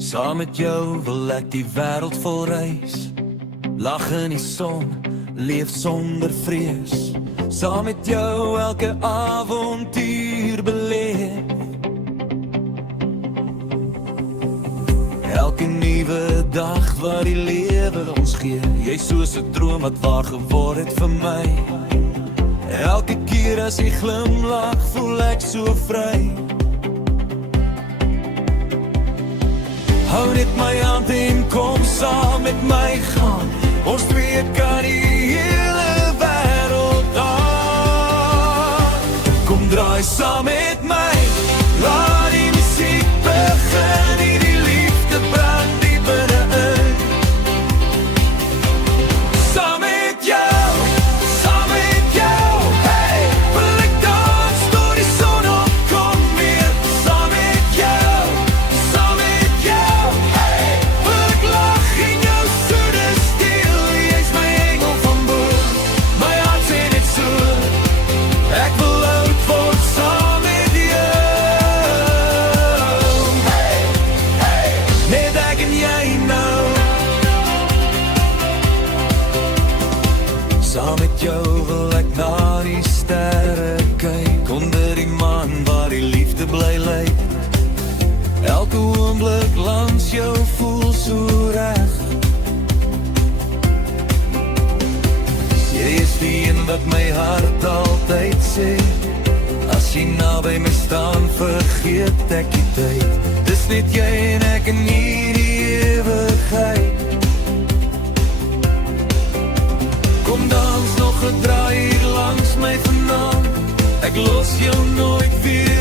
Saam met jou wil ek die wêreld vol reis. Lag in die son, leef sonder vrees. Saam met jou elke avontuur beleef. Elke nuwe dag wat die lewe ons gee. Jy soos 'n droom wat waar geword het vir my. Elke keer as jy glimlag, voel ek so vry. Hou net my hand en kom saam met my gaan. Ons twee kan die hele wêreld aan. Kom draai saam met my, laat die musiek begin. Die liefde brand diep binne-in. Saam met jou, hey, wil ek dans tot die son opkom weer. Saam met jou, hey, wil ek lag in jou soede stil. Jy's my engel van bo, my hart sê net so. Ek wil oud word saam met jou. Hey, net ek en jy nou. Saam met jou wil ek na die sterre kyk. Onder die maan waar die liefde bly lê. Elke oomblik langs jou voel so reg. Jy is die een wat my hart altyd sê. As jy naby my staan, vergeet ek die tyd. Dis net jy en ek in hierdie ewigheid. Kom dans nog 'n draai hier langs my vanaand. Ek los jou nooit weer